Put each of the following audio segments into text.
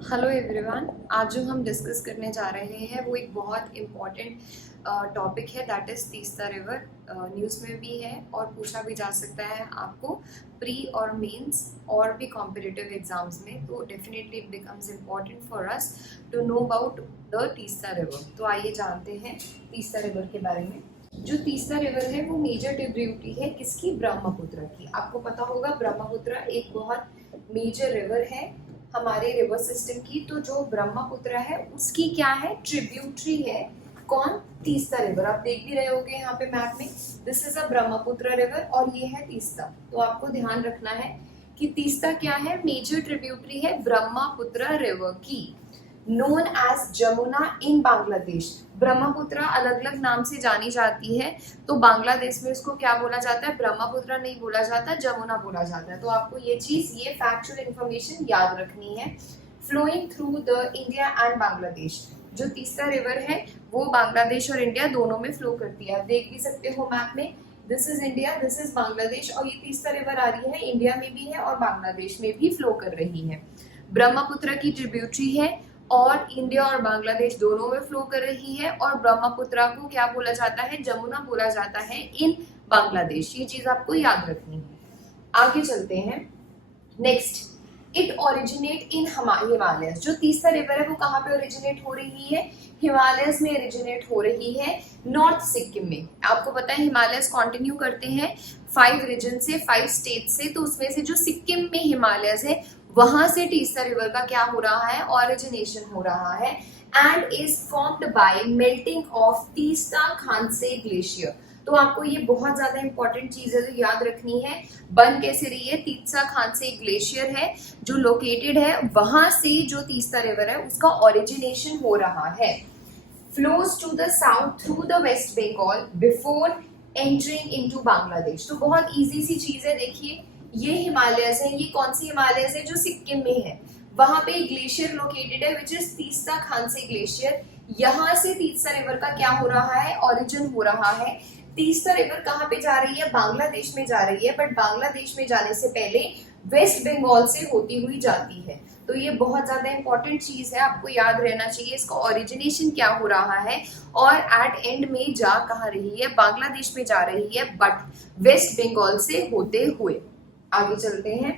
Hello everyone. आज जो हम डिस्कस करने जा रहे हैं वो एक बहुत इम्पॉर्टेंट टॉपिक है, that is Teesta river. News में भी है और पूछा भी जा सकता है आपको प्री और मेंस और भी कॉम्पिटिटिव एग्जाम्स में, तो definitely it becomes important for us to know about the Teesta river. तो आइए जानते हैं तीस्ता रिवर के बारे में। जो तीस्ता रिवर है वो मेजर ट्रिब्यूटरी है किसकी? ब्रह्मपुत्र की। आपको पता होगा ब्रह्मपुत्र एक बहुत मेजर रिवर है हमारे रिवर सिस्टम की। तो जो ब्रह्मपुत्र है उसकी क्या है? ट्रिब्यूटरी है। कौन? तीस्ता रिवर। आप देख भी रहे होंगे यहाँ पे मैप में, this is a Brahmaputra river और ये है तीस्ता। तो आपको ध्यान रखना है कि तीस्ता क्या है? मेजर ट्रिब्यूटरी है ब्रह्मपुत्र रिवर की, नोन एज जमुना इन बांग्लादेश। ब्रह्मपुत्र अलग अलग नाम से जानी जाती है, तो बांग्लादेश में इसको क्या बोला जाता है? ब्रह्मपुत्र नहीं बोला जाता, जमुना बोला जाता है। तो आपको ये चीज, ये फैक्चुअल इंफॉर्मेशन याद रखनी है। Flowing through the India and Bangladesh, जो तीस्ता रिवर है वो बांग्लादेश और इंडिया दोनों में फ्लो करती है। आप देख भी सकते हो मैप में, this is India, this is Bangladesh, और ये तीस्ता रिवर आ रही है इंडिया में भी है और बांग्लादेश में भी फ्लो कर रही है। ब्रह्मपुत्र की ट्रिब्यूटरी है और इंडिया और बांग्लादेश दोनों में फ्लो कर रही है, और ब्रह्मपुत्र को क्या बोला जाता है? जमुना बोला जाता है इन बांग्लादेश। ये चीज आपको याद रखनी है। आगे चलते हैं। Next, it originate in Himalayas. जो तीस्ता रिवर है वो कहाँ पे ओरिजिनेट हो रही है? हिमालयस में ओरिजिनेट हो रही है, नॉर्थ सिक्किम में। आपको पता है हिमालयस कंटिन्यू करते हैं 5 रीजन से, 5 स्टेट से, तो उसमें से जो सिक्किम में हिमालयस है वहां से तीस्ता रिवर का क्या हो रहा है? ओरिजिनेशन हो रहा है, and is formed by melting of Teesta Khangse glacier. तो आपको ये बहुत ज्यादा इंपॉर्टेंट चीज है, तो याद रखनी है। बन कैसे रही है? तीस्ता खानसे ग्लेशियर है जो लोकेटेड है, वहां से जो तीस्ता रिवर है उसका ओरिजिनेशन हो रहा है। Flows to the south through the West Bengal before entering into Bangladesh. तो बहुत इजी सी चीज है, देखिए ये हिमालयस है। ये कौन सी हिमालयस है? जो सिक्किम में है, वहां पे ग्लेशियर लोकेटेड है which is Teesta Khangse glacier. यहाँ से तीस्ता रिवर का क्या हो रहा है? ओरिजिन हो रहा है। तीस्ता रिवर कहाँ पे जा रही है? बांग्लादेश में जा रही है, बट बांग्लादेश में जाने से पहले वेस्ट बंगाल से होती हुई जाती है। तो ये बहुत ज्यादा इंपॉर्टेंट चीज है, आपको याद रहना चाहिए इसका ओरिजिनेशन क्या हो रहा है, और एट एंड में जा कहाँ रही है? बांग्लादेश में जा रही है, बट वेस्ट बंगाल से होते हुए। आगे चलते हैं।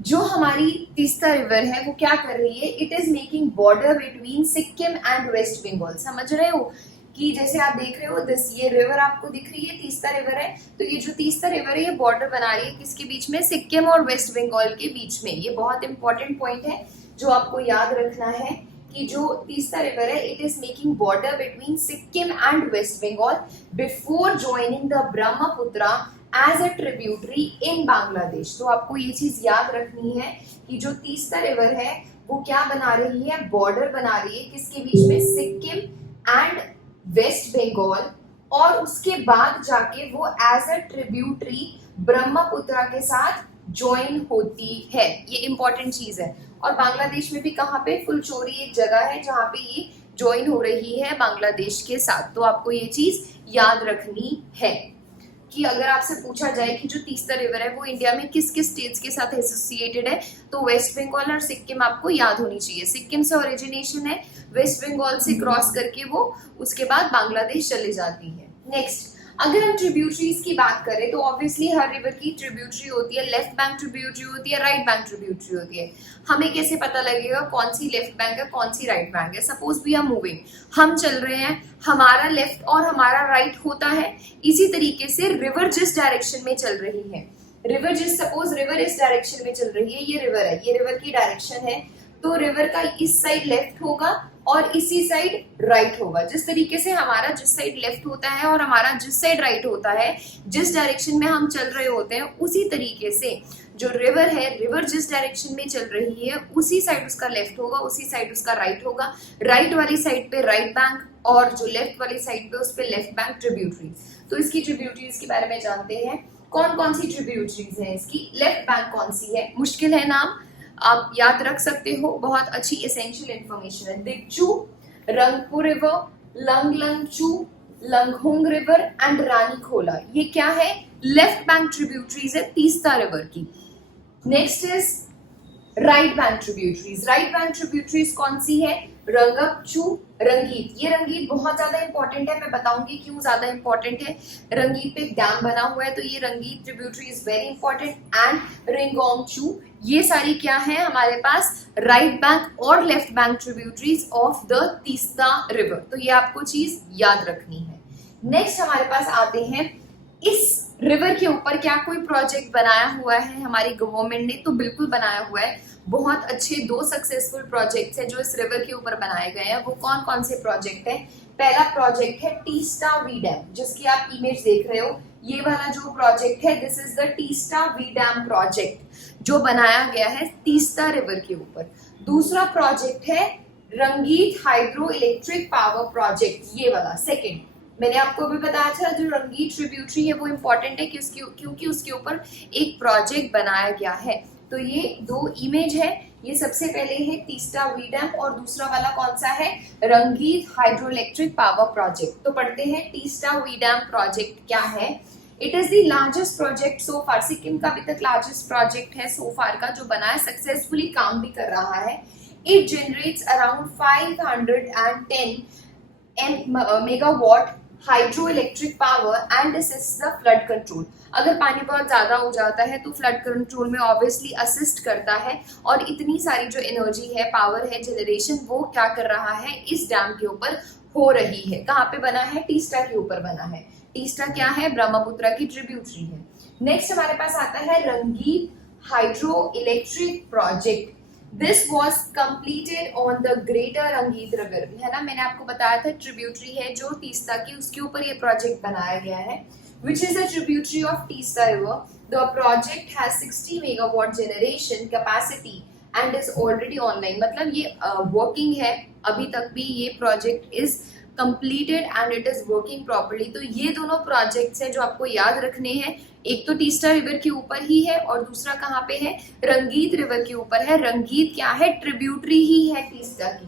जो हमारी तीस्ता रिवर है वो क्या कर रही है? It is making border between Sikkim and West Bengal. समझ रहे हो कि जैसे आप देख रहे हो दिस, ये रिवर आपको दिख रही है, तीस्ता रिवर है। तो ये जो तीस्ता रिवर है ये बॉर्डर बना रही है किसके बीच में? सिक्किम और वेस्ट बंगाल के बीच में। ये बहुत इंपॉर्टेंट पॉइंट है जो आपको याद रखना है कि जो तीस्ता रिवर है it is making border between Sikkim and West Bengal before joining the Brahmaputra as a tributary in Bangladesh. तो आपको ये चीज याद रखनी है कि जो तीस्ता रिवर है वो क्या बना रही है? बॉर्डर बना रही है किसके बीच में? सिक्किम एंड वेस्ट बंगाल, और उसके बाद जाके वो एज अ ट्रिब्यूटरी ब्रह्मपुत्र के साथ ज्वाइन होती है। ये इंपॉर्टेंट चीज है। और बांग्लादेश में भी कहाँ पे? फुलचोरी एक जगह है जहां पे ये ज्वाइन हो रही है बांग्लादेश के साथ। तो आपको ये चीज याद रखनी है कि अगर आपसे पूछा जाए कि जो तीस्ता रिवर है वो इंडिया में किस किस स्टेट्स के साथ एसोसिएटेड है, तो वेस्ट बंगाल और सिक्किम आपको याद होनी चाहिए। सिक्किम से ओरिजिनेशन है, वेस्ट बंगाल से क्रॉस करके वो उसके बाद बांग्लादेश चले जाती है। नेक्स्ट, अगर हम ट्रिब्यूटरीज की बात करें तो ऑब्वियसली हर रिवर की ट्रिब्यूटरी होती है, लेफ्ट बैंक ट्रिब्यूटरी होती है, राइट बैंक ट्रिब्यूटरी होती है। हमें कैसे पता लगेगा कौन सी लेफ्ट बैंक है कौन सी राइट बैंक है? सपोज वी आर मूविंग, हम चल रहे हैं, हमारा लेफ्ट और हमारा राइट होता है। इसी तरीके से रिवर जिस डायरेक्शन में चल रही है, रिवर जिस, सपोज रिवर इस डायरेक्शन में चल रही है, ये रिवर है, ये रिवर की डायरेक्शन है, तो रिवर का इस साइड लेफ्ट होगा और इसी साइड राइट होगा। जिस तरीके से हमारा जिस साइड लेफ्ट होता है और हमारा जिस साइड राइट होता है, जिस डायरेक्शन में हम चल रहे होते हैं, उसी तरीके से जो रिवर है, रिवर जिस डायरेक्शन में चल रही है उसी साइड उसका लेफ्ट होगा, उसी साइड उसका राइट होगा। राइट वाली साइड पे राइट बैंक और जो लेफ्ट वाली साइड पे उस पे लेफ्ट बैंक ट्रिब्यूटरी। तो इसकी ट्रिब्यूटरीज के बारे में जानते हैं। कौन कौन सी ट्रिब्यूटरीज हैं इसकी? लेफ्ट बैंक कौन सी है? मुश्किल है नाम, आप याद रख सकते हो, बहुत अच्छी एसेंशियल इंफॉर्मेशन है। दिक्चू, रंगपुर रिवर, लंगलंगचू, लंगहोंग रिवर एंड रानी खोला, ये क्या है? लेफ्ट बैंक ट्रिब्यूटरीज है तीस्ता रिवर की। Next is right bank tributaries. Right bank tributaries कौन सी है? रंगपचू, रंगीत। ये रंगीत बहुत ज्यादा इंपॉर्टेंट है, मैं बताऊंगी क्यों ज्यादा इंपॉर्टेंट है। रंगीत पे एक डैम बना हुआ है, तो ये Rangeet tributary is very important. And Ringyongchu, ये सारी क्या है हमारे पास? राइट बैंक और left bank tributaries of the Teesta river. तो ये आपको चीज याद रखनी है। नेक्स्ट हमारे पास आते हैं, इस रिवर के ऊपर क्या कोई प्रोजेक्ट बनाया हुआ है हमारी गवर्नमेंट ने? तो बिल्कुल बनाया हुआ है। बहुत अच्छे 2 सक्सेसफुल प्रोजेक्ट्स हैं जो इस रिवर के ऊपर बनाए गए हैं। वो कौन कौन से प्रोजेक्ट हैं? पहला प्रोजेक्ट है तीस्ता वी डैम, जिसकी आप इमेज देख रहे हो। ये वाला जो प्रोजेक्ट है, this is the Teesta V dam project, जो बनाया गया है तीस्ता रिवर के ऊपर। दूसरा प्रोजेक्ट है रंगीत हाइड्रो इलेक्ट्रिक पावर प्रोजेक्ट, ये वाला सेकेंड। मैंने आपको भी बताया था जो रंगीत ट्रिब्यूटरी है वो इंपॉर्टेंट है क्योंकि उसके ऊपर एक प्रोजेक्ट बनाया गया है। तो ये 2 इमेज है। ये सबसे पहले है तीस्ता वी डैम और दूसरा वाला कौन सा है? रंगीत हाइड्रो इलेक्ट्रिक पावर प्रोजेक्ट। तो पढ़ते हैं तीस्ता वी डैम प्रोजेक्ट क्या है। It is the largest project so far, Sikkim का अभी तक लार्जेस्ट प्रोजेक्ट है सो फार का, जो बना है, सक्सेसफुली काम भी कर रहा है। It generates around 510 megawatt hydro electric power and assist the flood control. अगर पानी बहुत ज्यादा हो जाता है तो फ्लड कंट्रोल में ऑब्वियसली असिस्ट करता है। और इतनी सारी जो एनर्जी है, पावर है, जनरेशन, वो क्या कर रहा है? इस डैम के ऊपर हो रही है। कहाँ पे बना है? तीस्ता के ऊपर बना है। तीस्ता क्या है? ब्रह्मपुत्र की ट्रिब्यूटरी है। नेक्स्ट हमारे पास आता है रंगीत hydro electric project. This was completed on the Greater Rangit River, है ना, मैंने आपको बताया था ट्रिब्यूटरी है जो तीस्ता की, उसके ऊपर ये प्रोजेक्ट बनाया गया है, which is a tributary of Teesta River. The project has 60 megawatt generation capacity and is already online. मतलब ये वर्किंग है, अभी तक भी ये project is completed and it is working properly. तो ये दोनों प्रोजेक्ट्स हैं जो आपको याद रखने हैं। एक तो तीस्ता रिवर के ऊपर ही है और दूसरा कहाँ पे है? रंगीत रिवर के ऊपर है। रंगीत क्या है? ट्रिब्यूटरी ही है तीस्ता की।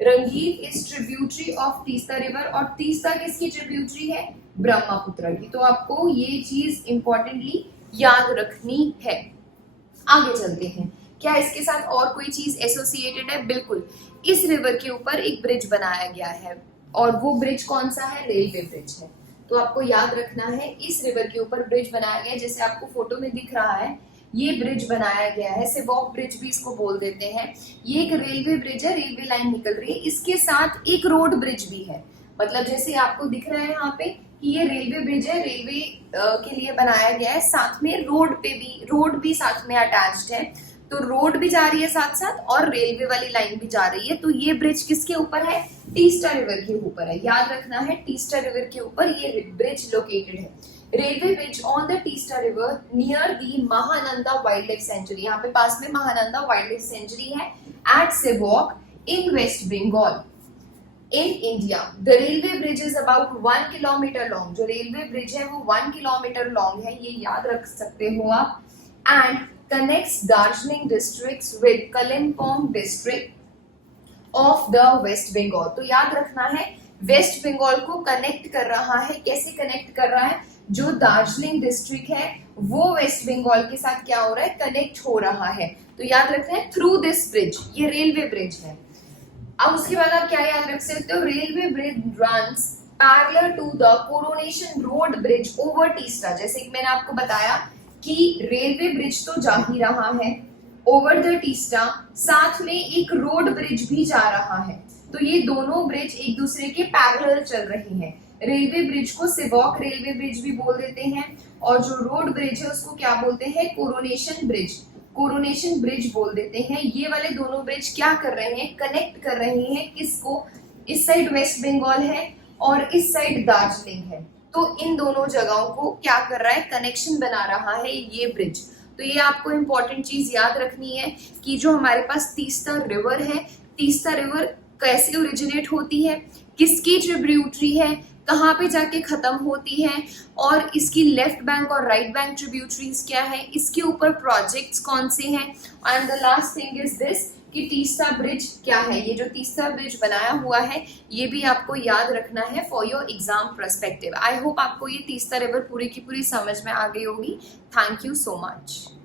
रंगीत is tributary of Teesta river और तीस्ता किसकी ट्रिब्यूटरी है? ब्रह्मपुत्र की। तो आपको ये चीज इंपॉर्टेंटली याद रखनी है। आगे चलते हैं, क्या इसके साथ और कोई चीज एसोसिएटेड है? बिल्कुल, इस रिवर के ऊपर एक ब्रिज बनाया गया है और वो ब्रिज कौन सा है? रेलवे ब्रिज है। तो आपको याद रखना है, इस रिवर के ऊपर ब्रिज बनाया गया है, जैसे आपको फोटो में दिख रहा है, ये ब्रिज बनाया गया है। सेवॉक ब्रिज भी इसको बोल देते हैं। ये एक रेलवे ब्रिज है, रेलवे लाइन निकल रही है, इसके साथ एक रोड ब्रिज भी है। मतलब जैसे आपको दिख रहा है यहाँ पे कि ये रेलवे ब्रिज है, रेलवे के लिए बनाया गया है, साथ में रोड भी साथ में अटैच्ड है। तो रोड भी जा रही है साथ साथ और रेलवे वाली लाइन भी जा रही है। तो ये ब्रिज किसके ऊपर है? तीस्ता रिवर के ऊपर है। याद रखना है, तीस्ता रिवर के ऊपर ये ब्रिज लोकेटेड है। Railway bridge on the Teesta river near the Mahananda wild life sanctuary. यहाँ पे पास में महानंदा वाइल्ड लाइफ सेंचुरी है at Sevoke in West Bengal in India. The railway bridge is about 1 kilometre long. जो रेलवे ब्रिज है वो 1 किलोमीटर लॉन्ग है, ये याद रख सकते हो आप। And connects Darjeeling districts with Kalimpong district of the West Bengal. तो याद रखना है, वेस्ट बंगाल को कनेक्ट कर रहा है। कैसे कनेक्ट कर रहा है? जो दार्जिलिंग डिस्ट्रिक्ट है वो वेस्ट बंगाल के साथ क्या हो रहा है? कनेक्ट हो रहा है। तो याद रखना है थ्रू दिस ब्रिज, ये रेलवे ब्रिज है। अब उसके बाद आप क्या याद रख सकते हो? Railway bridge runs parallel to the Coronation road bridge over Teesta. जैसे कि मैंने आपको बताया कि रेलवे ब्रिज तो जा ही रहा है ओवर द तीस्ता, साथ में एक रोड ब्रिज भी जा रहा है। तो ये दोनों ब्रिज एक दूसरे के पैरेलल चल रही हैं। रेलवे ब्रिज को सेवॉक रेलवे ब्रिज भी बोल देते हैं और जो रोड ब्रिज है उसको क्या बोलते हैं? कोरोनेशन ब्रिज बोल देते हैं। ये वाले दोनों ब्रिज क्या कर रहे हैं? कनेक्ट कर रहे हैं किसको? इस साइड वेस्ट बंगाल है और इस साइड दार्जिलिंग है। तो इन दोनों जगहों को क्या कर रहा है? कनेक्शन बना रहा है ये ब्रिज। तो ये आपको इंपॉर्टेंट चीज याद रखनी है कि जो हमारे पास तीस्ता रिवर है, तीस्ता रिवर कैसे ओरिजिनेट होती है, किसकी ट्रिब्यूटरी है, कहाँ पे जाके खत्म होती है और इसकी लेफ्ट बैंक और राइट बैंक ट्रिब्यूटरीज क्या है, इसके ऊपर प्रोजेक्ट्स कौन से हैं। And the last thing is this कि तीस्ता ब्रिज क्या है। ये जो तीस्ता ब्रिज बनाया हुआ है ये भी आपको याद रखना है for your exam perspective. I hope आपको ये तीस्ता रिवर पूरी की पूरी समझ में आ गई होगी। Thank you so much.